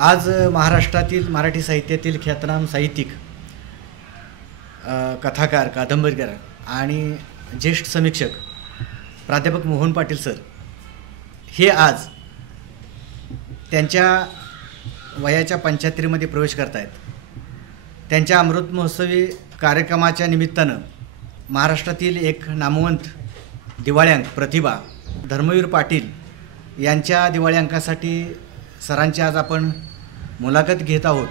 आज महाराष्ट्रातील मराठी साहित्यातील ख्यातनाम साहित्यिक, कथाकार, कादंबरीकार आणि ज्येष्ठ समीक्षक प्राध्यापक मोहन पाटील सर हे आज त्यांच्या वयाच्या 75मध्ये प्रवेश करत आहेत. त्यांच्या अमृत महोत्सवी कार्यक्रमाच्या निमित्तानं महाराष्ट्रातील एक नामवंत दिवाळी प्रतिभा धर्मवीर पाटील यांच्या दिवाळी अंकासाठी सरांची आज आपण मुलाखत घेत आहोत.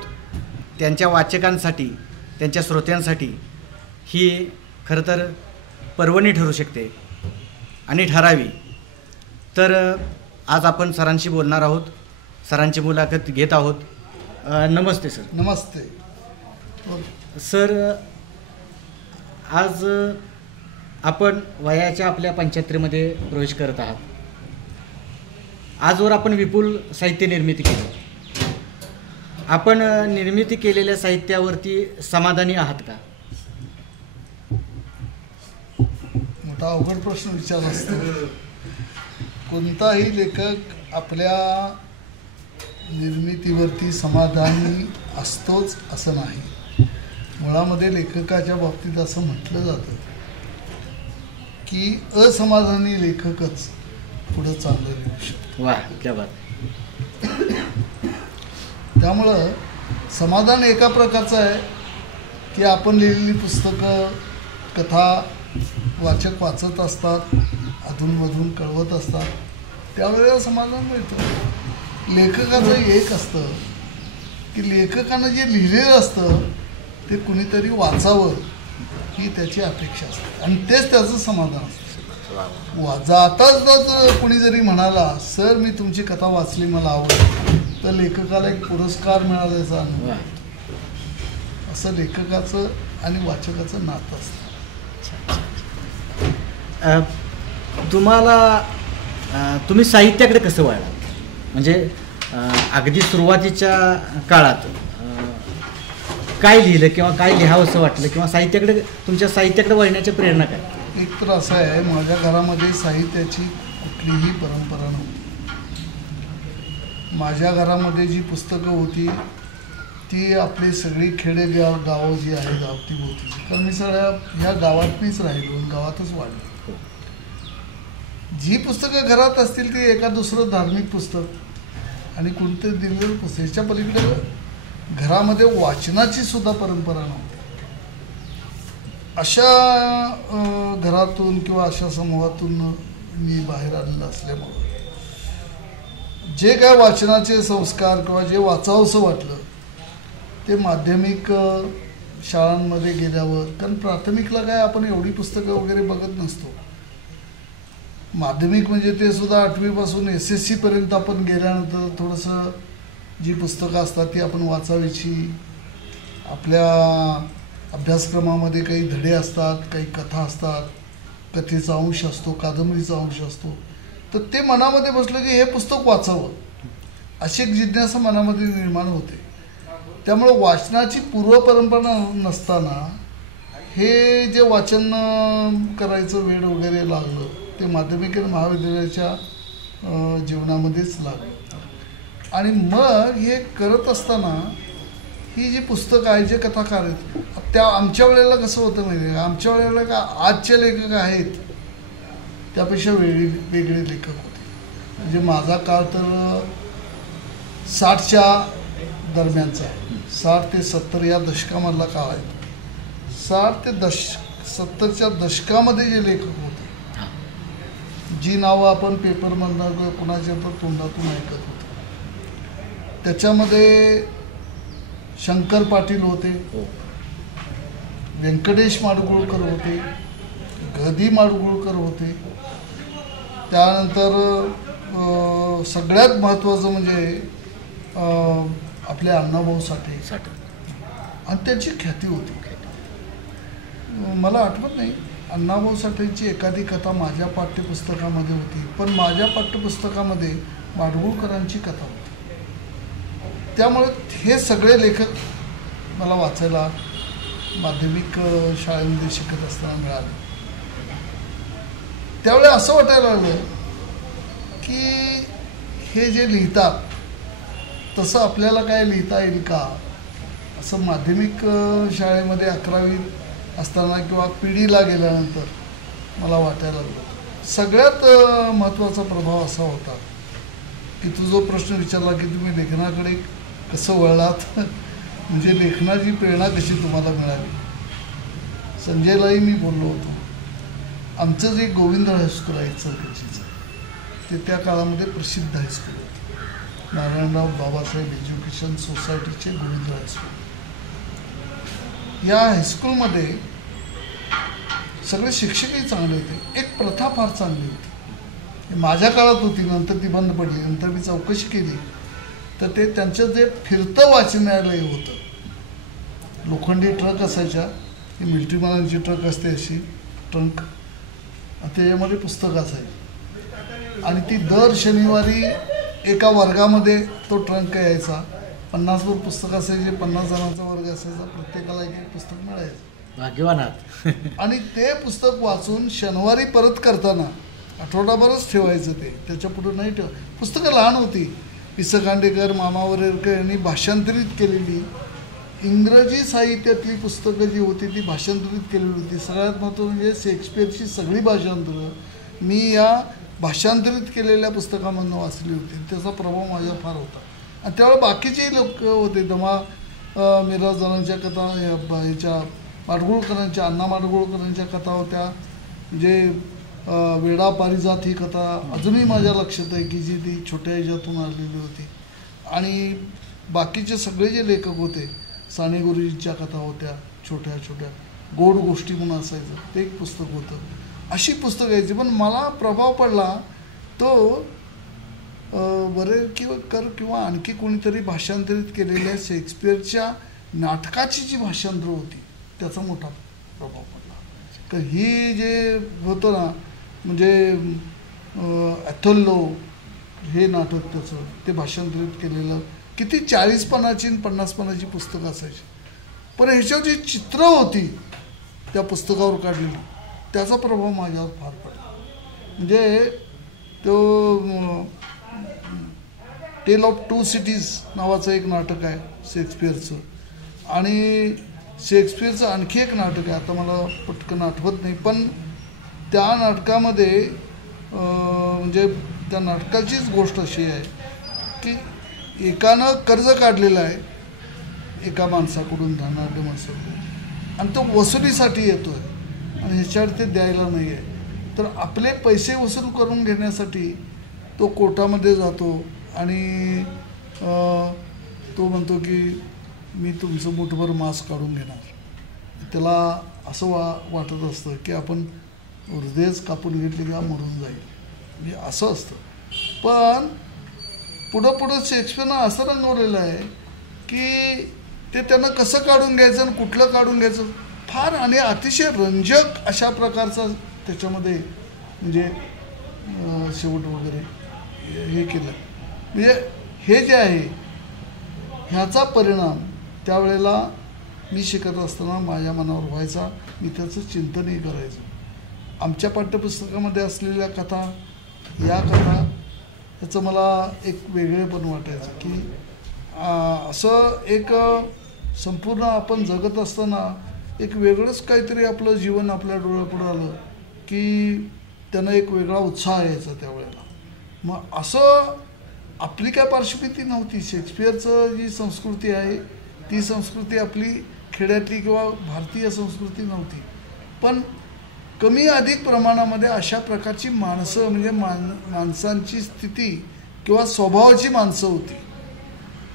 त्यांच्या वाचकांसाठी, त्यांच्या श्रोत्यांसाठी ही खरं तर पर्वणी ठरू शकते आणि ठरावी. तर आज आपण सरांशी बोलणार आहोत, सरांची मुलाखत घेत आहोत. नमस्ते सर. नमस्ते सर. आज आपण वयाच्या आपल्या 75मध्ये प्रवेश करत आहात. आजवर आपण विपुल साहित्य निर्मिती केली. आपण निर्मिती केलेल्या साहित्यावरती समाधानी आहात का? मोठा अवघड प्रश्न विचार असतो. कोणताही लेखक आपल्या निर्मितीवरती समाधानी असतोच असं नाही. मुळामध्ये लेखकाच्या बाबतीत असं म्हटलं जातं की असमाधानी लेखकच पुढं चांगलं लिहू शकतो. वा, क्या बात. त्यामुळं समाधान एका प्रकारचं आहे की आपण लिहिलेली पुस्तकं, कथा वाचक वाचत असतात, अधूनमधून कळवत असतात, त्यावेळेला समाधान मिळतं. लेखकाचं एक असतं की लेखकानं जे लिहिलेलं असतं ते कुणीतरी वाचावं ही त्याची अपेक्षा असते आणि तेच त्याचं समाधान असतं. जाताच कुणी जरी म्हणाला, सर मी तुमची कथा वाचली, मला आवडली, तर लेखकाला एक पुरस्कार मिळाल्याचा अनुभव. असं लेखकाचं आणि वाचकाचं नातं असतं. तुम्ही साहित्याकडे कसं वळला? म्हणजे अगदी सुरुवातीच्या काळात काय लिहिलं किंवा काय लिहावं असं वाटलं, किंवा साहित्याकडे, तुमच्या साहित्याकडे वळण्याची प्रेरणा काय? एक तर असं आहे, माझ्या घरामध्ये साहित्याची कुठलीही परंपरा नव्हती. माझ्या घरामध्ये जी पुस्तकं होती ती आपली सगळी गावं जी आहेत गावतीभोवतीची, कारण मी सगळ्या ह्या गावातनीच राहिलो आणि गावातच वाढलो. जी पुस्तकं घरात असतील ती एका दुसरं धार्मिक पुस्तक आणि कोणतं दिलेलं पुस्तक, ह्याच्या पलीकडे घरामध्ये वाचनाची सुद्धा परंपरा नव्हती. अशा घरातून किंवा अशा समूहातून मी बाहेर आलेलं असल्यामुळं जे काय वाचनाचे संस्कार किंवा जे वाचावंसं वाटलं ते माध्यमिक शाळांमध्ये गेल्यावर, कारण प्राथमिकला काय आपण एवढी पुस्तकं वगैरे बघत नसतो. माध्यमिक म्हणजे ते सुद्धा 8वीपासून SSC पर्यंत आपण गेल्यानंतर थोडंसं जी पुस्तकं असतात ती आपण वाचावीची. आपल्या अभ्यासक्रमामध्ये काही धडे असतात, काही कथा असतात, कथेचा अंश असतो, कादंबरीचा अंश असतो, तर ते मनामध्ये बसलं की हे पुस्तक वाचावं अशी एक जिज्ञासा मनामध्ये निर्माण होते. त्यामुळं वाचनाची पूर्वपरंपरा नसताना हे जे वाचन करायचं वेळ वगैरे लागलं ते माध्यमिक आणि महाविद्यालयाच्या जीवनामध्येच लागलं. आणि मग हे करत असताना ही जी पुस्तकं आहेत, जे कथाकार आहेत, त्या आमच्या वेळेला कसं होतं माहिती आहे का, आमच्या वेळेला का आजचे लेखक आहेत त्यापेक्षा वेगळे लेखक होते. म्हणजे माझा काळ तर 60च्या दरम्यानचा आहे, 60 ते 70 या दशकामधला काळ आहे. 60 ते 70च्या दशकामध्ये जे लेखक होते, जी नावं आपण पेपरमधनं किंवा कुणाच्या पण तोंडातून ऐकत होतो, त्याच्यामध्ये शंकर पाटील होते, व्यंकटेश माडगुळकर होते, गदी माडगुळकर होते. त्यानंतर सगळ्यात महत्त्वाचं म्हणजे आपले अण्णाभाऊ साठे, आणि त्याची ख्याती होती. मला आठवत नाही अण्णाभाऊ साठेंची एखादी कथा माझ्या पाठ्यपुस्तकामध्ये होती, पण माझ्या पाठ्यपुस्तकामध्ये माडगुळकरांची कथा होती. त्यामुळे हे सगळे लेखक मला वाचायला माध्यमिक शाळेमध्ये शिकत असताना मिळाले. त्यावेळी असं वाटायला लागलं की हे जे लिहितात तसं आपल्याला काय लिहिता येईल का असं माध्यमिक शाळेमध्ये 11वी असताना किंवा पिढीला गेल्यानंतर मला वाटायला लागलं. सगळ्यात महत्त्वाचा प्रभाव असा होता की तू जो प्रश्न विचारला की तुम्ही लेखनाकडे कसं वळलात म्हणजे लेखनाची प्रेरणा कशी तुम्हाला मिळाली. संजयलाही मी बोललो होतो. आमचं जे गोविंद हायस्कूल आहे इचलकरंजीचं ते त्या काळामध्ये प्रसिद्ध हायस्कूल होतं. नारायणराव बाबासाहेब एज्युकेशन सोसायटीचे गोविंद हायस्कूल. या हायस्कूलमध्ये सगळे शिक्षकही चांगले होते. एक प्रथा फार चांगली होती, माझ्या काळात होती, नंतर ती बंद पडली. नंतर मी चौकशी केली तर ते त्यांचं जे फिरतं वाचनालय होतं, लोखंडी ट्रक असायच्या, ही मिलिटरीमानांची ट्रक असते अशी ट्रंक, त्याच्यामध्ये पुस्तकं असायची आणि ती दर शनिवारी एका वर्गामध्ये तो ट्रंक यायचा. 50वर पुस्तकं असायचे, 50 जणांचा वर्ग असायचा, प्रत्येकाला एक एक पुस्तक मिळायचं. भाग्यवान आहात. आणि ते पुस्तक वाचून शनिवारी परत करताना आठवडाभरच ठेवायचं ते, त्याच्या पुढे नाही ठेव. पुस्तकं लहान होती. पि स खांडेकर, मामा वरेरकर यांनी भाषांतरित केलेली इंग्रजी साहित्यातली पुस्तकं जी होती ती भाषांतरित केलेली होती. सगळ्यात महत्त्वाचं म्हणजे शेक्सपिअरची सगळी भाषांतरं मी या भाषांतरित केलेल्या पुस्तकामधून वाचली होती. त्याचा प्रभाव माझ्यावर फार होता. आणि त्यावेळेला बाकीचेही लोक होते. दमा मिराजदारांच्या कथा, ह्याच्या माडगुळकरांच्या, अण्णा माडगुळकरांच्या कथा होत्या. जे वेडा पारिजात ही कथा अजूनही माझ्या लक्षात आहे की जी ती छोट्या ह्याच्यातून आलेली होती. आणि बाकीचे सगळे जे लेखक होते, साने गुरुजींच्या कथा होत्या, छोट्या छोट्या गोड गोष्टी म्हणून असायचं, ते एक पुस्तक होतं. अशी पुस्तकं यायची. पण मला प्रभाव पडला तो वरेरकर किंवा आणखी कोणीतरी भाषांतरित केलेल्या शेक्सपिअरच्या नाटकाची जी भाषांतरं होती त्याचा मोठा प्रभाव पडला. तर ही जे होतं ना, म्हणजे ॲथोल्लो हे नाटक त्याचं ते भाषांतरित केलेलं, किती 40 पानाची 50 पानाची पुस्तकं असायची. पण ह्याच्यावर जी चित्र होती त्या पुस्तकावर काढलेली त्याचा प्रभाव माझ्यावर फार पडला. म्हणजे तो टेल ऑफ टू सिटीज नावाचं एक नाटक आहे शेक्सपिअरचं. आणि शेक्सपिअरचं आणखी एक नाटक आहे, आता मला पटकन आठवत नाही, पण त्या नाटकामध्ये म्हणजे त्या नाटकाचीच गोष्ट अशी आहे की एकानं कर्ज काढलेलं आहे एका माणसाकडून, धनाढ्य माणसाकडून, आणि तो वसुलीसाठी येतो आहे आणि ह्याच्यावर ते द्यायला नाही आहे. तर आपले पैसे वसूल करून घेण्यासाठी तो कोर्टामध्ये जातो आणि तो म्हणतो की मी तुमचं मुठभर मांस काढून घेणार. त्याला असं वाटत असतं की आपण हृदयच कापून घेतले की मरून जाईल, म्हणजे असं असतं. पण पुढं शेक्सपिअरनं असं रंगवलेलं आहे की ते त्यांना कसं काढून घ्यायचं आणि कुठलं काढून घ्यायचं फार आणि अतिशय रंजक अशा प्रकारचा त्याच्यामध्ये म्हणजे शेवट वगैरे हे केलं. म्हणजे हे जे आहे ह्याचा परिणाम त्यावेळेला मी शिकत असताना माझ्या मनावर व्हायचा. मी त्याचं चिंतनही करायचं. आमच्या पाठ्यपुस्तकामध्ये असलेल्या कथा, या कथा, याचं मला एक वेगळेपण वाटायचं की असं एक संपूर्ण आपण जगत असताना एक वेगळंच काहीतरी आपलं जीवन आपल्या डोळ्यापुढं आलं की त्यांना एक वेगळा उत्साह यायचा त्यावेळेला. मग असं आपली काय पार्श्वभूमी नव्हती. शेक्सपिअरचं जी संस्कृती आहे ती संस्कृती आपली खेड्यातली किंवा भारतीय संस्कृती नव्हती. पण कमी अधिक प्रमाणामध्ये अशा प्रकारची माणसं म्हणजे माणसांची स्थिती किंवा स्वभावाची माणसं होती,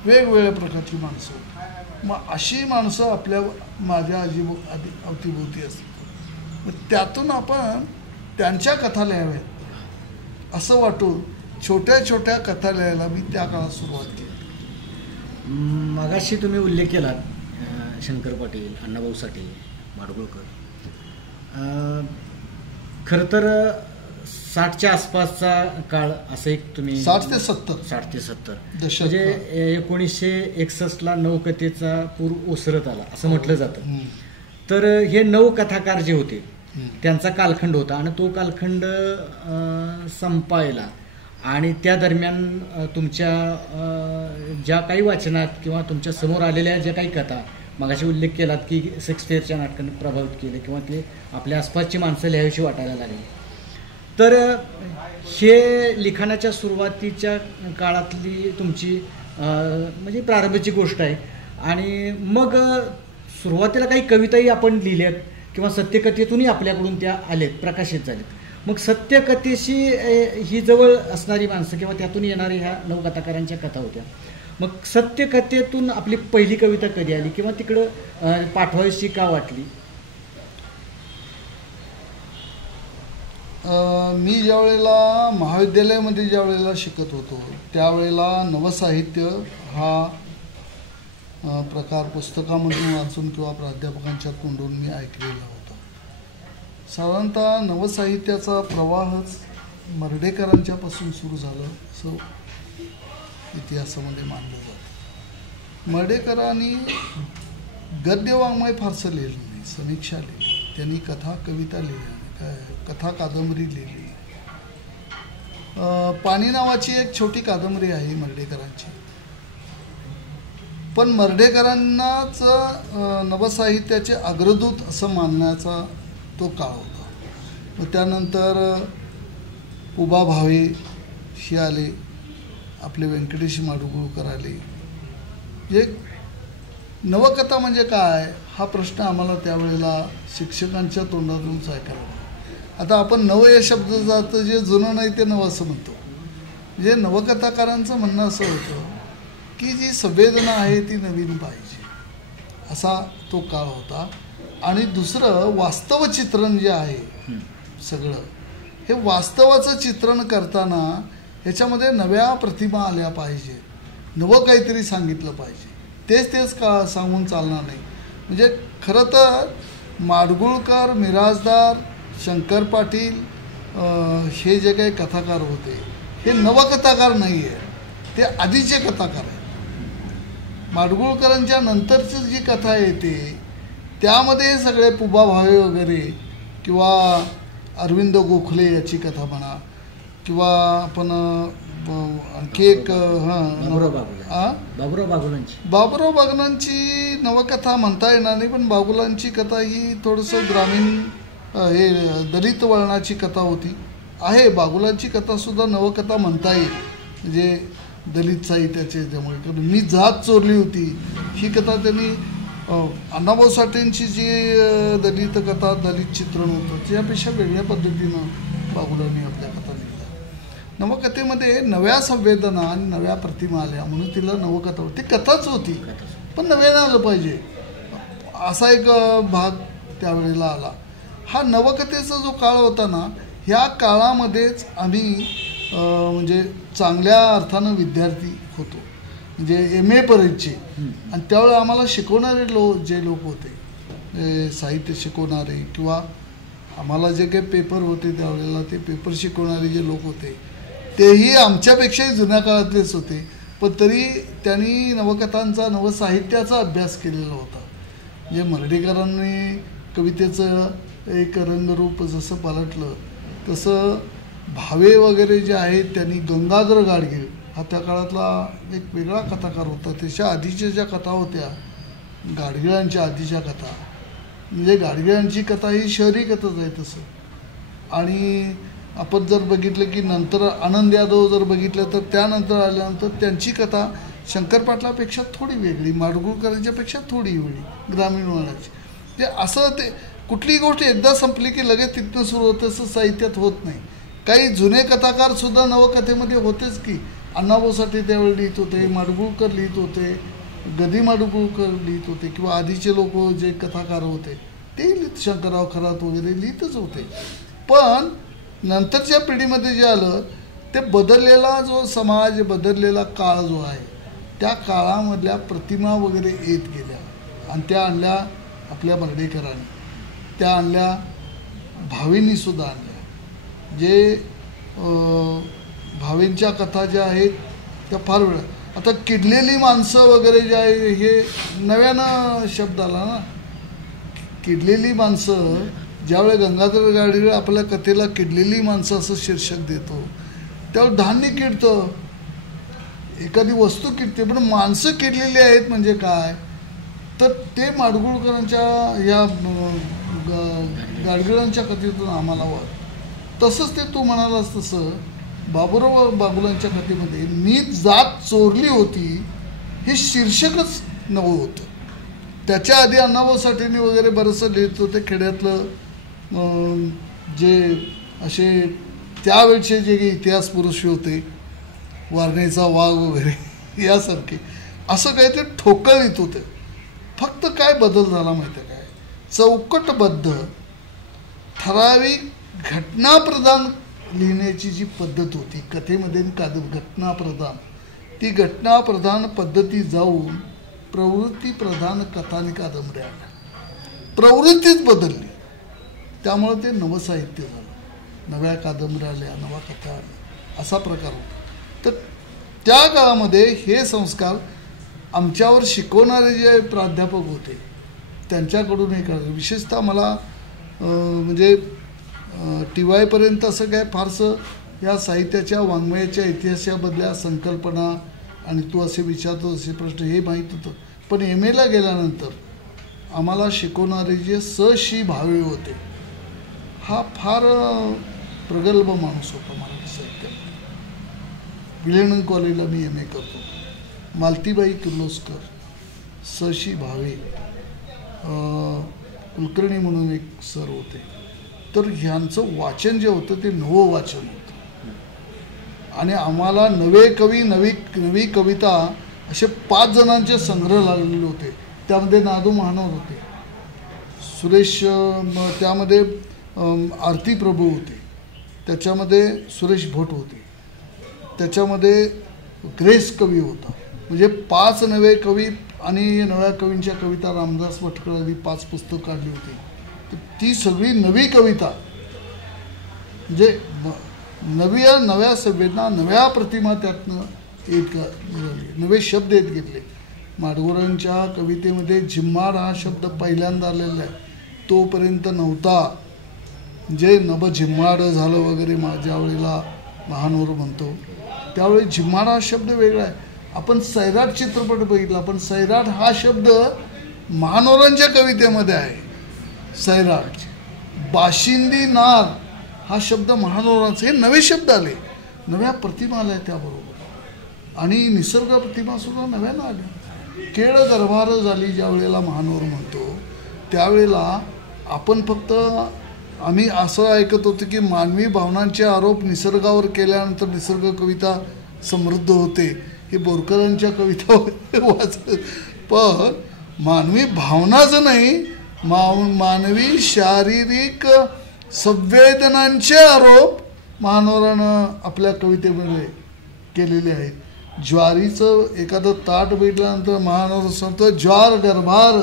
वेगवेगळ्या प्रकारची माणसं होती. मग अशी माणसं माझ्या अवतीभोवती असतात. मग त्यातून आपण त्यांच्या कथा लिहाव्यात असं वाटून छोट्या छोट्या कथा लिहायला मी त्या काळात सुरुवात केली. मगाशी तुम्ही उल्लेख केला शंकर पाटील, अण्णाभाऊ साठे, माडगुळकर. खरं तर 60च्या आसपासचा काळ असं एक तुम्ही 60 ते 70 म्हणजे 1961ला नवकथेचा पूर ओसरत आला असं म्हटलं जातं. तर हे नवकथाकार जे होते त्यांचा कालखंड होता आणि तो कालखंड संपायला आणि त्या दरम्यान तुमच्या ज्या काही वाचनात किंवा तुमच्या समोर आलेल्या ज्या काही कथा, मगाशी उल्लेख केलात की शेक्सपियरच्या नाटकाने प्रभावित केले किंवा ते आपल्या आसपासची माणसं लिहावीशी वाटायला लागली, तर हे लिखाणाच्या सुरुवातीच्या काळातली तुमची म्हणजे प्रारंभीची गोष्ट आहे. आणि मग सुरुवातीला काही कविताही आपण लिहिल्यात किंवा सत्यकथेतूनही आपल्याकडून त्या आलेत, प्रकाशित झालेत. मग सत्यकथेशी ही जवळ असणारी माणसं किंवा त्यातून येणाऱ्या ह्या नवकथाकारांच्या कथा होत्या. मग सत्यकथेतून आपली पहिली कविता कधी आली किंवा तिकडं पाठवायची का वाटली? मी ज्यावेळेला महाविद्यालयामध्ये ज्यावेळेला शिकत होतो त्यावेळेला नवसाहित्य हा प्रकार पुस्तकामधून वाचून किंवा प्राध्यापकांच्या तोंडून मी ऐकलेला होता. साधारणतः नवसाहित्याचा प्रवाहच मर्ढेकरांच्यापासून सुरू झालं असं इतिहासामध्ये मानलं जातं. मर्ढेकरांनी गद्यवाङ्मय फारसं लिहिलं नाही, समीक्षा लिहिली, त्यांनी कथा कविता लिहिल्या, कथा कादंबरी लिहिली. पाणी नावाची एक छोटी कादंबरी आहे मर्ढेकरांची. पण मर्ढेकरांनाच नवसाहित्याचे अग्रदूत असं मानण्याचा तो काळ होता. मग त्यानंतर उबा भावे हे आले, आपले व्यंकटेश माडगूळकर आले. जे नवकथा म्हणजे काय हा प्रश्न आम्हाला त्यावेळेला शिक्षकांच्या तोंडातूनच ऐकायला लागला. आता आपण नव या शब्द जातं, जे जुनं नाही ते नवं असं म्हणतो. म्हणजे नवकथाकारांचं म्हणणं असं होतं की जी संवेदना आहे ती नवीन पाहिजे, असा तो काळ होता. आणि दुसरं वास्तव चित्रण जे आहे सगळं, हे वास्तवाचं चित्रण करताना ह्याच्यामध्ये नव्या प्रतिमा आल्या पाहिजे, नवं काहीतरी सांगितलं पाहिजे. तेच का सांगून चालणार नाही. म्हणजे खरं तर माडगूळकर, मिराजदार, शंकर पाटील हे जे काही कथाकार होते हे नवकथाकार नाही आहे, ते आधीचे कथाकार आहेत. माडगूळकरांच्या नंतरची जी कथा येते त्यामध्ये सगळे पुबा भावे वगैरे किंवा अरविंद गोखले याची कथा म्हणा किंवा आपण आणखी एक बाबुराव बागलांची नवकथा म्हणता येणार नाही, पण बागुलांची कथा ही थोडंसं ग्रामीण हे दलित वळणाची कथा होती. आहे बागुलांची कथासुद्धा नवकथा म्हणता येईल, म्हणजे दलित साहित्याचे. त्यामुळे मी जात चोरली होती ही कथा त्यांनी अण्णाभाऊ साठेंची जी दलित कथा, दलित चित्रण होतं त्यापेक्षा वेगळ्या पद्धतीनं बागुलांनी आपल्या कथा लिहिल्या. नवकथेमध्ये नव्या संवेदना आणि नव्या प्रतिमा आल्या म्हणून तिला नवकथा होती. ती कथाच होती पण नव्यानं आलं पाहिजे असा एक भाग त्यावेळेला आला. हा नवकथेचा जो काळ होता ना, ह्या काळामध्येच आम्ही म्हणजे चांगल्या अर्थानं विद्यार्थी होतो, म्हणजे MA पर्यंतचे. आणि त्यावेळेला आम्हाला शिकवणारे जे लोक होते, साहित्य शिकवणारे किंवा आम्हाला जे काही पेपर होते त्यावेळेला ते पेपर शिकवणारे जे लोक होते तेही आमच्यापेक्षाही जुन्या काळातलेच होते. पण तरी त्यांनी नवकथांचा, नवसाहित्याचा अभ्यास केलेला होता. म्हणजे मर्ढेकरांनी कवितेचं एक रंगरूप जसं पलटलं तसं भावे वगैरे जे आहेत त्यांनी गंगाधर गाडगीळ हा त्या काळातला एक वेगळा कथाकार होता. त्याच्या आधीच्या ज्या कथा होत्या, गाडगिळांच्या आधीच्या कथा, म्हणजे गाडगिळांची कथा ही शहरी कथाच आहे तसं. आणि आपण जर बघितलं की नंतर आनंद यादव जर बघितलं तर त्यानंतर आल्यानंतर त्यांची कथा शंकर पाटलापेक्षा थोडी वेगळी, माडगूळकरांच्यापेक्षा थोडी वेगळी, ग्रामीण वळणाची. म्हणजे असं ते कुठलीही गोष्ट एकदा संपली की लगेच तिथनं सुरू होतं असं साहित्यात होत नाही. काही जुने कथाकार सुद्धा नवकथेमध्ये होतेच की. अण्णाभाऊ साठे त्यावेळी लिहित होते, माडगूळकर लिहित होते, गदी माडगूळकर लिहित होते किंवा आधीचे लोक जे कथाकार होते ते शंकरराव खरात वगैरे लिहितच होते. पण नंतरच्या पिढीमध्ये जे आलं ते बदललेला जो समाज, बदललेला काळ जो आहे त्या काळामधल्या प्रतिमा वगैरे येत गेल्या आणि त्या आणल्या आपल्या मर्ढेकरांनी, त्या आणल्या भावेंनीसुद्धा आणल्या. जे भावेंच्या कथा ज्या आहेत त्या फार वेळा, आता किडलेली माणसं वगैरे जे आहे हे नव्यानं शब्द आला ना. किडलेली माणसं ज्यावेळेला गंगाधर गाडगीळ आपल्या कथेला किडलेली माणसं असं शीर्षक देतो त्यावेळेला धान्य किडतं. एखादी वस्तू किडते, पण माणसं किडलेली आहेत म्हणजे काय, तर ते माडगुळकरांच्या या गाडगिळांच्या कथेतून आम्हाला तसंच ते तू म्हणालास तसं बाबुराव बागुलांच्या कथेमध्ये नीत जात चोरली होती हे शीर्षकच नवं होतं. त्याच्या आधी अण्णाभाऊ साठेंनी वगैरे बरंचसं लिहित होते खेड्यातलं जे असे त्यावेळचे जे इतिहास पुरुष होते, वारणेचा वाघ वगैरे यासारखे असं काही ते ठोकळीत होते. फक्त काय बदल झाला माहिती आहे काय, चौकटबद्ध ठराविक घटनाप्रधान लिहिण्याची जी पद्धत होती कथेमध्ये घटनाप्रधान, ती घटनाप्रधान पद्धती जाऊन प्रवृत्तीप्रधान कथा आणि कादंबऱ्या आल्या. प्रवृत्तीच बदलली, त्यामुळे ते नवं साहित्य झालं, नव्या कादंबऱ्या आल्या, नवा कथा आल्या, असा प्रकार होता. तर त्या काळामध्ये हे संस्कार आमच्यावर शिकवणारे जे प्राध्यापक होते त्यांच्याकडून हे कळलं. विशेषतः मला म्हणजे TY असं काय फारसं या साहित्याच्या वाङ्मयाच्या इतिहासाबद्दल्या संकल्पना आणि तू असे विचारतो असे प्रश्न हे माहीत होतं. पण MA गेल्यानंतर आम्हाला शिकवणारे जे स.शी. भावे होते, हा फार प्रगल्भ माणूस होता मराठी साहित्यामध्ये. विलियम कॉलेजला मी MA करतो. मालतीबाई किर्लोस्कर, स.शी. भावे, कुलकर्णी म्हणून एक सर होते. तर ह्यांचं वाचन जे होतं ते नवं वाचन होतं आणि आम्हाला नवे कवी नवी कविता असे 5 जणांचे संग्रह लागलेले होते. त्यामध्ये नादू महानोर होते, सुरेश, त्यामध्ये आरती प्रभू होते, त्याच्यामध्ये सुरेश भट होते, त्याच्यामध्ये ग्रेस कवी होता. म्हणजे 5 नवे कवी आणि नव्या कवींच्या कविता रामदास भटकळ आदी 5 पुस्तकं काढली होती. तर ती सगळी नवी कविता म्हणजे नव्या संवेदना, नव्या प्रतिमा त्यातनं येत नवे शब्द येत घेतले. माडगुळकरांच्या कवितेमध्ये झिम्माड हा शब्द पहिल्यांदा आलेला आहे, तोपर्यंत नव्हता. जे नभ झिम्माड झालं वगैरे ज्या वेळेला महानोर म्हणतो त्यावेळी झिम्माड हा शब्द वेगळा आहे. आपण सैराट चित्रपट बघितला, पण सैराट हा शब्द महानोरांच्या कवितेमध्ये आहे. सैराट, बाशिंदी नार हा शब्द महानोरांचा, हे नवे शब्द आले, नव्या प्रतिमा आल्या त्याबरोबर आणि निसर्ग प्रतिमा सुद्धा नव्यानं आल्या. केळ दरबार झाली ज्या वेळेला महानोर म्हणतो त्यावेळेला आपण फक्त आम्ही असं ऐकत होतो की मानवी भावनांचे आरोप निसर्गावर केल्यानंतर निसर्ग कविता समृद्ध होते, हे बोरकरांच्या कविता वाचत. पण मानवी भावनाचं नाही, मानवी शारीरिक संवेदनांचे आरोप महानोरानं आपल्या कवितेमध्ये केलेले आहेत. ज्वारीचं एखादं ताट भेटल्यानंतर महानोर सांगतो ज्वार गर्भार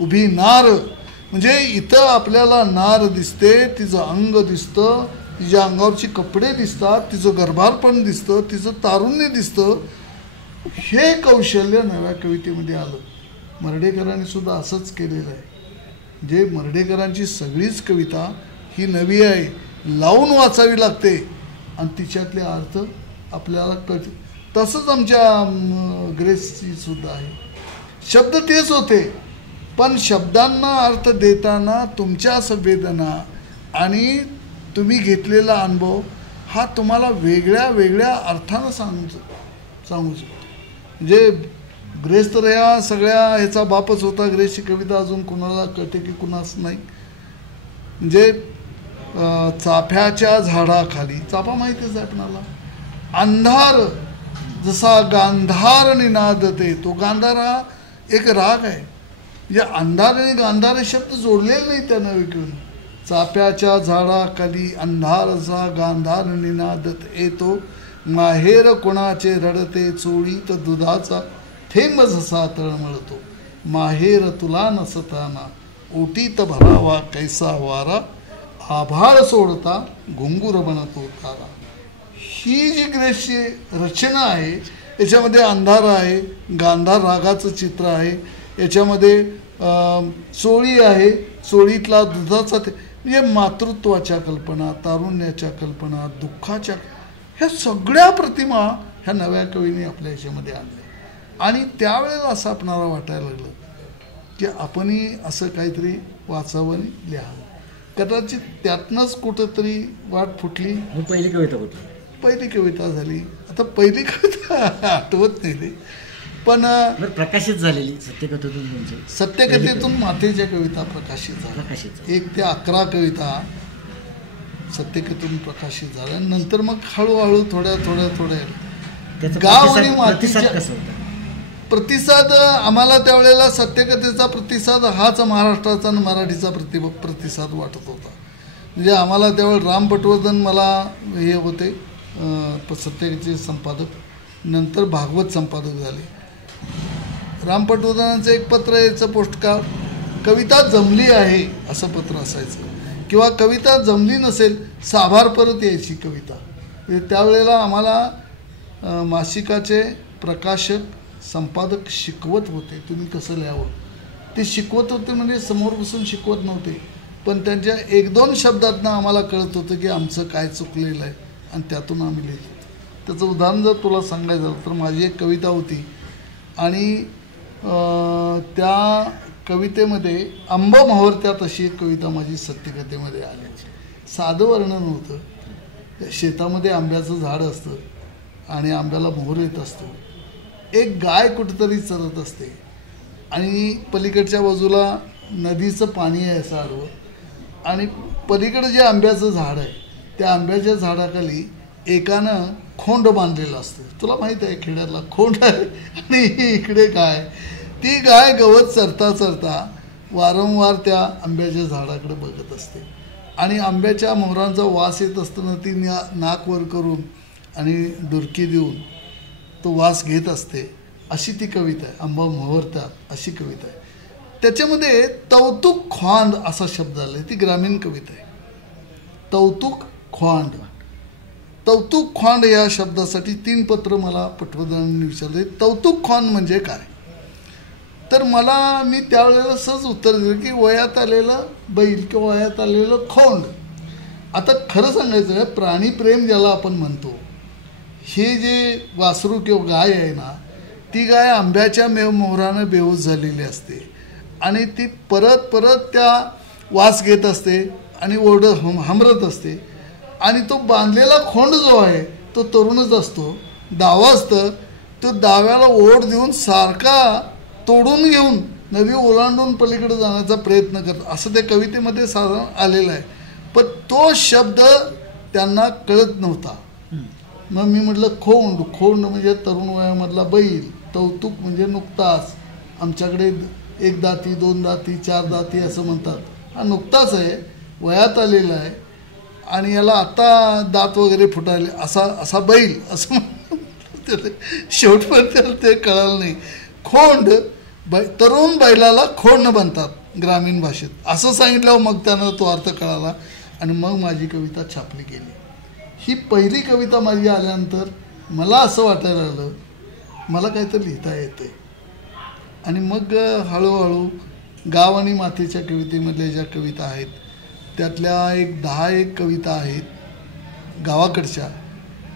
उभी नार, म्हणजे इथं आपल्याला नार दिसते, तिचं अंग दिसतं, तिच्या अंगावरची कपडे दिसतात, तिचं गर्भारपण दिसतं, तिचं तारुण्य दिसतं. हे कौशल्य नव्या कवितेमध्ये आलं. मर्ढेकरांनी सुद्धा असंच केलेलं आहे. जे मर्ढेकरांची सगळीच कविता ही नवी आहे, लावून वाचावी लागते आणि तिच्यातले अर्थ आपल्याला कळते. तसंच आमच्या ग्रेसची सुद्धा आहे. शब्द तेच होते, पण शब्दांना अर्थ देताना तुमच्या संवेदना आणि तुम्ही घेतलेला अनुभव हा तुम्हाला वेगळ्या वेगळ्या अर्थानं सांगू शकतो. म्हणजे ग्रेस तर ह्या सगळ्या ह्याचा बापच होता. ग्रेसची कविता अजून कुणाला कळते की कुणाच नाही. म्हणजे चाफ्याच्या झाडाखाली, चाफा माहितीच आहे आपणाला, अंधार जसा गांधार निनादते, तो गांधार हा एक राग आहे. म्हणजे अंधार आणि गांधार हे शब्द जोडलेले नाही त्यानं विकून. चाफ्याच्या झाडाखाली अंधार जसा गांधार निनादत येतो, माहेर कोणाचे रडते चोळीत दुधाचा थेंब जसा तळमळतो, माहेर तुला नसताना ओटीत भरावा कैसा वारा, आभाळ सोडता घुंगूर बनतो तारा. ही जी ग्रेसची रचना आहे याच्यामध्ये अंधार आहे, गांधार रागाचं चित्र आहे, याच्यामध्ये चोळी आहे, चोळीतला दुधाचा म्हणजे मातृत्वाच्या कल्पना, तारुण्याच्या कल्पना, दुःखाच्या, ह्या सगळ्या प्रतिमा ह्या नव्या कवीने आपल्या ह्याच्यामध्ये आणले. आणि त्यावेळेला असं आपणाला वाटायला लागलं की आपणही असं काहीतरी वाचावं आणि लिहावं. कदाचित त्यातनंच कुठंतरी वाट फुटली. मग पहिली कविता कुठली? पहिली कविता झाली, आता पहिली कविता आठवत नाही ते, पण बरं, प्रकाशित झालेली सत्यकथेतून तुमची सत्यकथेतून मातेच्या कविता प्रकाशित झाल्या. प्रकाशित 1 ते 11 कविता सत्यकथेतून प्रकाशित झाल्या. नंतर मग हळूहळू थोड्या त्याचा गाव आणि प्रतिसाद मातीच्या कसं होता? प्रतिसाद आम्हाला त्यावेळेला सत्यकथेचा प्रतिसाद हाच महाराष्ट्राचा आणि मराठीचा प्रतिसाद वाटत होता. म्हणजे आम्हाला त्यावेळेला राम पटवर्धन मला हे होते सत्यकथेचे संपादक, नंतर भागवत संपादक झाले. राम पटवर्धनांचं एक पत्र याचं पोस्टकार्ड, कविता जमली आहे असं पत्र असायचं, किंवा कविता जमली नसेल साभार परत यायची कविता. त्यावेळेला आम्हाला मासिकाचे प्रकाशक संपादक शिकवत होते तुम्ही कसं लिहावं. ते शिकवत होते म्हणजे समोर बसून शिकवत नव्हते, पण त्यांच्या 1-2 शब्दातनं आम्हाला कळत होतं की आमचं काय चुकलेलं आहे आणि त्यातून आम्ही लिहित होतो. त्याचं उदाहरण जर तुला सांगायचं झालं तर माझी एक कविता होती आणि त्या कवितेमध्ये आंब मोहरत्यात अशी एक कविता माझी सत्यकथेमध्ये आली. साधं वर्णन होतं. शेतामध्ये आंब्याचं झाड असतं आणि आंब्याला मोहर येत असतो. एक गाय कुठेतरी चरत असते आणि पलीकडच्या बाजूला नदीचं पाणी आहे असं आडवं, आणि पलीकडे जे आंब्याचं झाड आहे त्या आंब्याच्या झाडाखाली एकानं खोंड बांधलेलं असतं. तुला माहीत आहे खेड्यातला खोंड आहे आणि इकडे गाय. ती गाय गवत चरता वारंवार त्या आंब्याच्या झाडाकडे बघत असते आणि आंब्याच्या मोहरांचा वास येत असताना ती नाक वर करून आणि डुरकी देऊन तो वास घेत असते. अशी ती कविता आहे, आंबा मोहरतात अशी कविता आहे. त्याच्यामध्ये तौतुक ख्वांद असा शब्द आला आहे. ती ग्रामीण कविता आहे. तौतुक ख्वांड. तौतुक ख्वांड या शब्दासाठी 3 पत्र मला पटवर्धनांनी विचारले. तौतुक ख्वांड म्हणजे काय, तर मी त्यावेळेला सहज उत्तर दिलं की वयात आलेलं बैल किंवा वयात आलेलं खोंड. आता खरं सांगायचं आहे, प्राणीप्रेम ज्याला आपण म्हणतो, हे जे वासरू किंवा गाय आहे ना, ती गाय आंब्याच्या मोहरानं बेहोश झालेली असते आणि ती परत त्या वास घेत असते आणि हमरत असते. आणि तो बांधलेला खोंड जो आहे तो तरुणच असतो, डावा असतं. तो डाव्याला ओढ देऊन सारखा तोडून घेऊन नदी ओलांडून पलीकडे जाण्याचा प्रयत्न करतो, असं त्या कवितेमध्ये साधारण आलेलं आहे. पण तो शब्द त्यांना कळत नव्हता. मग मी म्हटलं खोंड म्हणजे तरुण वयामधला बैल. तौतुक म्हणजे नुकताच. आमच्याकडे 1 दाती 2 दाती 4 दाती असं म्हणतात. हा नुकताच आहे, वयात आलेला आहे आणि याला आता दात वगैरे फुटायले असा बैल असं शेवटपर्यंत ते कळालं नाही. खोंड तरुण बैलाला खोंड बनतात ग्रामीण भाषेत असं सांगितल्यावर मग त्यानं तो अर्थ कळाला आणि मग माझी कविता छापली गेली. ही पहिली कविता माझी आल्यानंतर मला असं वाटायला लागलं मला काहीतरी लिहिता येते. आणि मग हळूहळू गाव आणि मातेच्या कवितेमधल्या ज्या कविता आहेत त्यातल्या 10 कविता आहेत गावाकडच्या,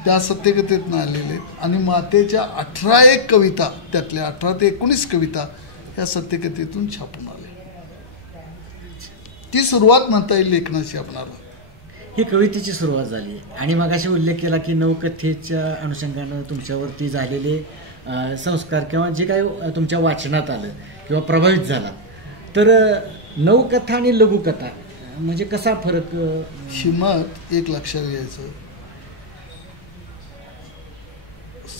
त्या सत्यकथेतनं आलेल्या आहेत. आणि मातेच्या 18 कविता, त्यातल्या 18 ते 19 कविता ह्या सत्यकथेतून छापून आल्या. ती सुरुवात म्हणता येईल लेखनाची आपणाला. ही कवितेची सुरुवात झाली आणि मग अशी उल्लेख केला की नवकथेच्या अनुषंगानं तुमच्यावरती झालेले संस्कार किंवा जे काही तुमच्या वाचनात आलं किंवा प्रभावित झाला, तर नवकथा आणि लघुकथा म्हणजे कसा फरक? हिमत एक लक्षात घ्यायचं,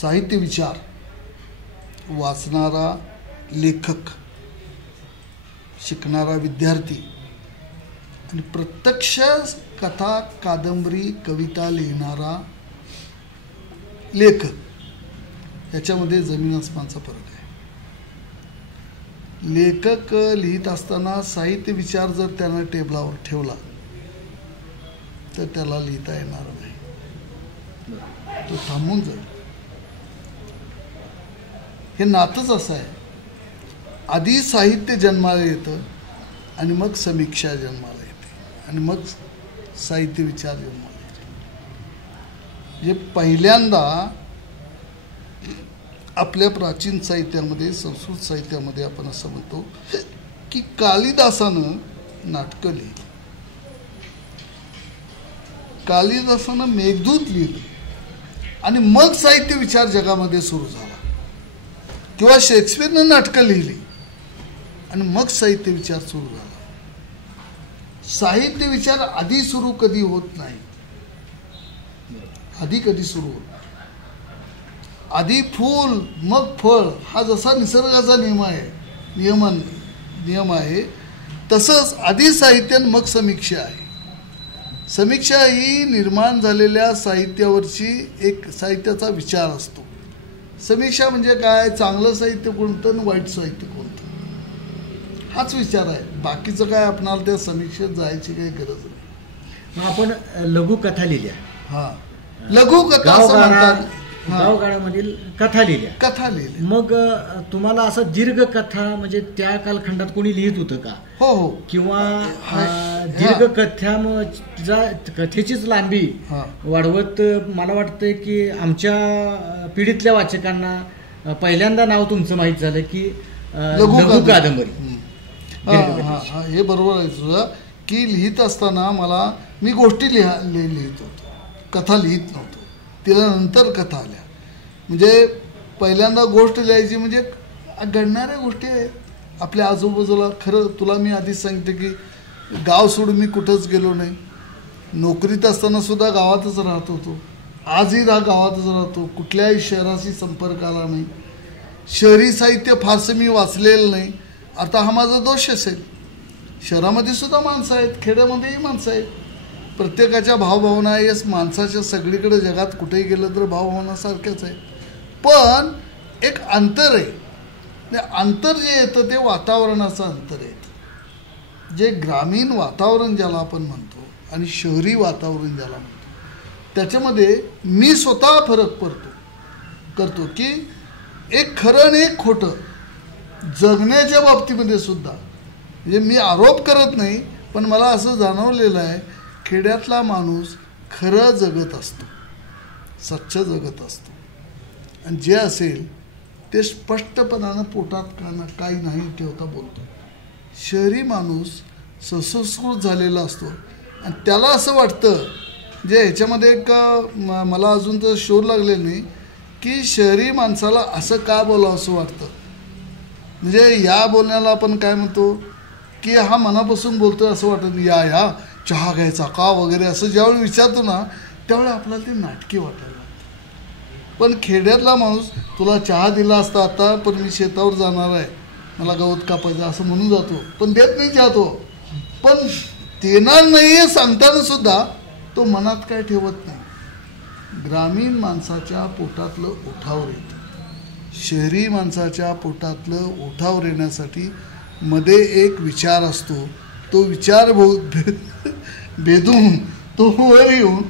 साहित्य विचार वाचणारा लेखक, शिकणारा विद्यार्थी आणि प्रत्यक्ष कथा कादंबरी कविता लिहिणारा लेखक याच्यामध्ये जमीन आसमानचा फरक आहे. लेखक लिहित असताना साहित्य विचार जर त्यानं टेबलावर ठेवला तर त्याला लिहिता येणार नाही, तो थांबून जाईल. हे नातच असं आहे, आधी साहित्य जन्माला येतं आणि मग समीक्षा जन्माला येते आणि मग साहित्य विचार जन्माला येते. म्हणजे पहिल्यांदा आपल्या प्राचीन साहित्यामध्ये, संस्कृत साहित्यामध्ये आपण असं म्हणतो की कालिदासानं नाटकं लिहिली, कालिदासानं मेघदूत लिहिलं आणि मग साहित्य विचार जगामध्ये सुरू झाला. किंवा शेक्सपियरनं नाटकं लिहिली आणि मग साहित्य विचार सुरू झाला. साहित्य विचार आधी सुरू कधी होत नाही, आधी कधी सुरू होत. आधी फूल मग फळ, हा जसा निसर्गाचा नियम आहे तसंच आधी साहित्य मग समीक्षा आहे. समीक्षा ही निर्माण झालेल्या साहित्यावरची एक साहित्याचा विचार असतो. समीक्षा म्हणजे काय, चांगलं साहित्य कोणतं आणि वाईट साहित्य कोणतं, हाच विचार आहे. बाकीचं काय आपणाला त्या समीक्षेत जायची काही गरज नाही. मग आपण लघुकथा लिहिल्या, हा लघुकथा असं म्हणतात. गावगाड्यामधील कथा लिहिल्या, कथा लिहिल्या. मग तुम्हाला असं दीर्घ कथा म्हणजे त्या कालखंडात कोणी लिहित होतं का? हो हो. किंवा दीर्घ कथेचीच लांबी वाढवत मला वाटतं की आमच्या पिढीतल्या वाचकांना पहिल्यांदा नाव तुमचं माहीत झालं की लघु कादंबरी. हे बरोबर आहे तुझं की लिहित असताना मी गोष्टी लिहित होतो, कथा लिहित नव्हतो. तिला नंतर कथा आल्या. म्हणजे पहिल्यांदा गोष्ट लिहायची म्हणजे घडणाऱ्या गोष्टी आहेत आपल्या आजूबाजूला. खरं तुला मी आधीच सांगते की गाव सोडून मी कुठंच गेलो नाही. नोकरीत असताना सुद्धा गावातच राहत होतो, आजही गावातच राहतो. कुठल्याही शहराशी संपर्क आला नाही. शहरी साहित्य फारसं मी वाचलेलं नाही. आता हा माझा दोष असेल. शहरामध्ये सुद्धा माणसं आहेत, खेड्यामध्येही माणसं आहेत. प्रत्येकाच्या भावभावना या माणसाच्या सगळीकडे जगात कुठेही गेलं तर भावभावना सारख्याच आहे. पण एक अंतर आहे. ते अंतर जे येतं ते वातावरणाचं अंतर येतं. जे ग्रामीण वातावरण ज्याला आपण म्हणतो आणि शहरी वातावरण ज्याला म्हणतो त्याच्यामध्ये मी स्वतः फरक करतो की एक खरं आणि एक खोटं जगण्याच्या बाबतीमध्ये सुद्धा. म्हणजे मी आरोप करत नाही, पण मला असं जाणवलेलं आहे खेड्यातला माणूस खरं जगत असतो, सच्च जगत असतो आणि जे असेल ते स्पष्टपणानं पोटात काही नाही ठेवता बोलतो. शहरी माणूस सुसंस्कृत झालेला असतो आणि त्याला असं वाटतं, जे ह्याच्यामध्ये एक मला अजून तर शोध लागलेलं नाही की शहरी माणसाला असं का बोलावं असं वाटतं. म्हणजे या बोलण्याला आपण काय म्हणतो की हा मनापासून बोलतो असं वाटत. या चहा घ्यायचा का वगैरे असं ज्यावेळी विचारतो ना त्यावेळी आपल्याला ते नाटकी वाटायला लागतं. पण खेड्यातला माणूस तुला चहा दिला असता आता, पण मी शेतावर जाणार आहे, मला गवत कापायचं असं म्हणून जातो, पण देत नाही चहा तो. पण देणार नाही हे सांगताना सुद्धा तो मनात काय ठेवत नाही. ग्रामीण माणसाच्या पोटातलं ओठावर येतं. शहरी माणसाच्या पोटातलं ओठावर येण्यासाठी मध्ये एक विचार असतो. तो विचार भेदून तो वर येऊन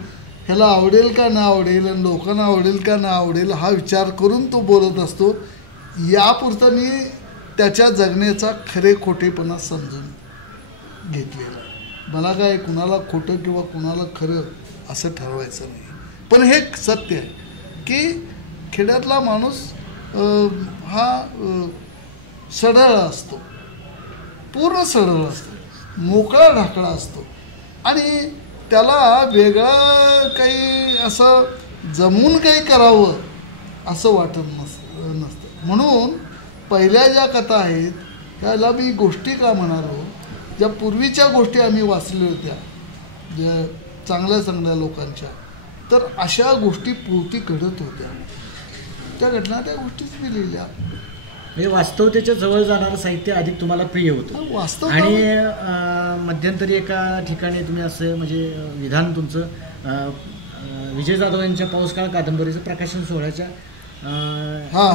ह्याला आवडेल का ना आवडेल आणि लोकांना आवडेल का ना आवडेल हा विचार करून तो बोलत असतो. यापुरता मी त्याच्या जगण्याचा खरे खोटेपणा समजून घेतलेला. मला काय कुणाला खोटं किंवा कुणाला खरं असं ठरवायचं नाही. पण हे सत्य आहे की खेड्यातला माणूस हा सढळ असतो, पूर्ण सढळ असतो, मोकळा ढाकळा असतो आणि त्याला वेगळं काही असं जमून काही करावं असं वाटत नसतं. म्हणून पहिल्या ज्या कथा आहेत त्याला मी गोष्टी का म्हणालो, ज्या पूर्वीच्या गोष्टी आम्ही वाचल्या होत्या ज्या चांगल्या चांगल्या लोकांच्या, तर अशा गोष्टी पूर्ती घडत होत्या. त्या घटना त्या गोष्टीच मी लिहिल्या. म्हणजे वास्तवतेच्या जवळ जाणारं साहित्य अधिक तुम्हाला प्रिय होतं. वास्तव आणि मध्यंतरी एका ठिकाणी तुम्ही असं म्हणजे विधान तुमचं विजय जाधव यांच्या पाऊसकाळ कादंबरीचं प्रकाशन सोहळ्याच्या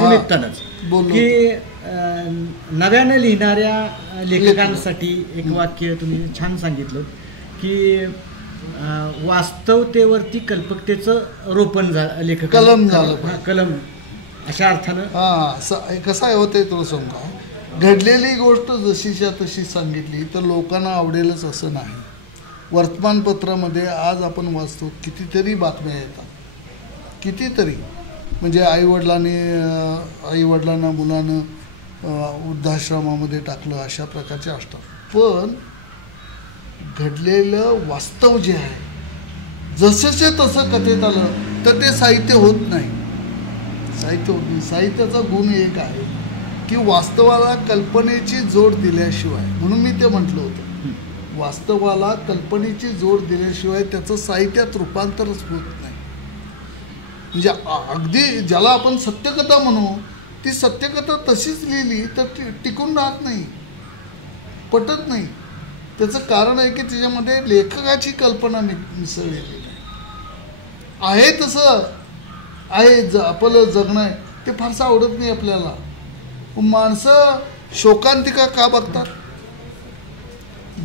निमित्तानंच की नव्यानं लिहिणाऱ्या लेखकांसाठी एक वाक्य तुम्ही छान सांगितलं की वास्तवतेवरती कल्पकतेचं रोपण लेखक कलम झालं, कलम अशा अर्थानं. कसं आहे होते तुला सांगा, घडलेली गोष्ट जशीच्या तशी सांगितली तर लोकांना आवडेलच असं नाही. वर्तमानपत्रामध्ये आज आपण वाचतो कितीतरी बातम्या येतात, कितीतरी म्हणजे आईवडिलांना मुलानं वृद्धाश्रमामध्ये टाकलं, अशा प्रकारचे असतात. पण घडलेलं वास्तव जे आहे जसंचे तसं कथेत आलं तर ते साहित्य होत नाही. साहित्याचा गुण एक आहे की वास्तवाला कल्पनेची जोड दिल्याशिवाय, म्हणून मी ते म्हटलं होतं, वास्तवाला कल्पनेची जोड दिल्याशिवाय त्याचं साहित्यात रूपांतरच होत नाही. म्हणजे अगदी ज्याला आपण सत्यकथा म्हणू, ती सत्यकथा तशीच लिहिली तर टिकून राहत नाही, पटत नाही. त्याचं कारण आहे की त्याच्यामध्ये लेखकाची कल्पना मिसळलेली आहे. तसं आहे आपलं जगणं आहे ते फारसं आवडत नाही आपल्याला. माणसं शोकांतिका का बघतात,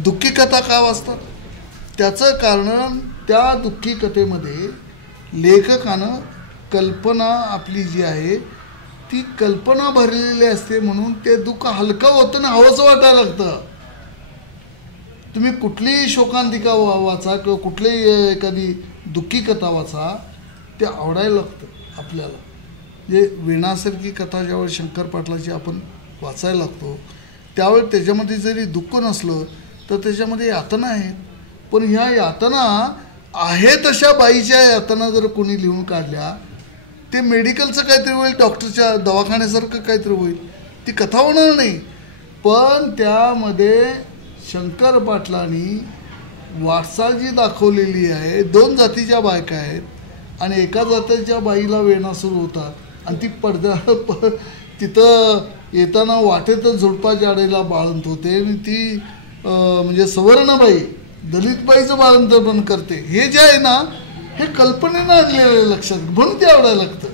दुःखी कथा का वाचतात? त्याचं कारण त्या दुःखी कथेमध्ये लेखकानं कल्पना आपली जी आहे ती कल्पना भरलेली असते, म्हणून ते दुःख हलकं होतं ना, हवंसं वाटायला लागतं. तुम्ही कुठलीही शोकांतिका वाचा किंवा कुठलीही एखादी दुःखी कथा वाचा, ते आवडायला लागतं आपल्याला. जे विणासारखी कथा ज्यावेळी शंकर पाटलाची आपण वाचायला लागतो त्यावेळी त्याच्यामध्ये जरी दुःख नसलं तर त्याच्यामध्ये यातना आहेत. पण ह्या यातना आहेत अशा बाईच्या यातना जर कोणी लिहून काढल्या, ते मेडिकलचं काहीतरी होईल, डॉक्टरच्या दवाखान्यासारखं काहीतरी होईल, ती कथा होणार नाही. पण त्यामध्ये शंकर पाटलांनी वाटचाल जी दाखवलेली आहे, 2 जातीच्या बायका आहेत आणि एका जातीच्या बाईला वेणा सुरू होतात आणि ती तिथं येताना वाटेतच झुडपा जाडेला बाळंत होते आणि ती म्हणजे सवर्णबाई दलितबाईचं बाळंत पण करते. हे जे आहे ना, हे कल्पनेनं आणलेलं लक्षात, म्हणून ते आवडायला लागतं.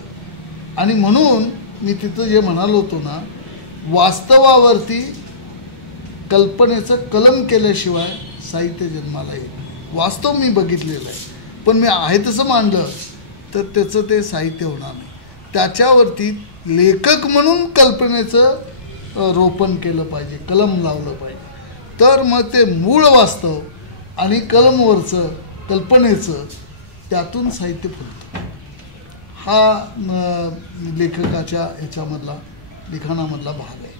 आणि म्हणून मी तिथं जे म्हणालो होतो ना, वास्तवावरती कल्पनेचं कलम केल्याशिवाय साहित्य जन्माला येईल. वास्तव मी बघितलेलं आहे, पण मी आहे तसं मांडलं तर त्याचं ते साहित्य होणार नाही. त्याच्यावरती लेखक म्हणून कल्पनेचं रोपण केलं पाहिजे, कलम लावलं पाहिजे. तर मग ते मूळ वास्तव आणि कलमवरचं कल्पनेचं त्यातून साहित्य फुलतं. हा लेखकाच्या ह्याच्यामधला लिखाणामधला भाग आहे.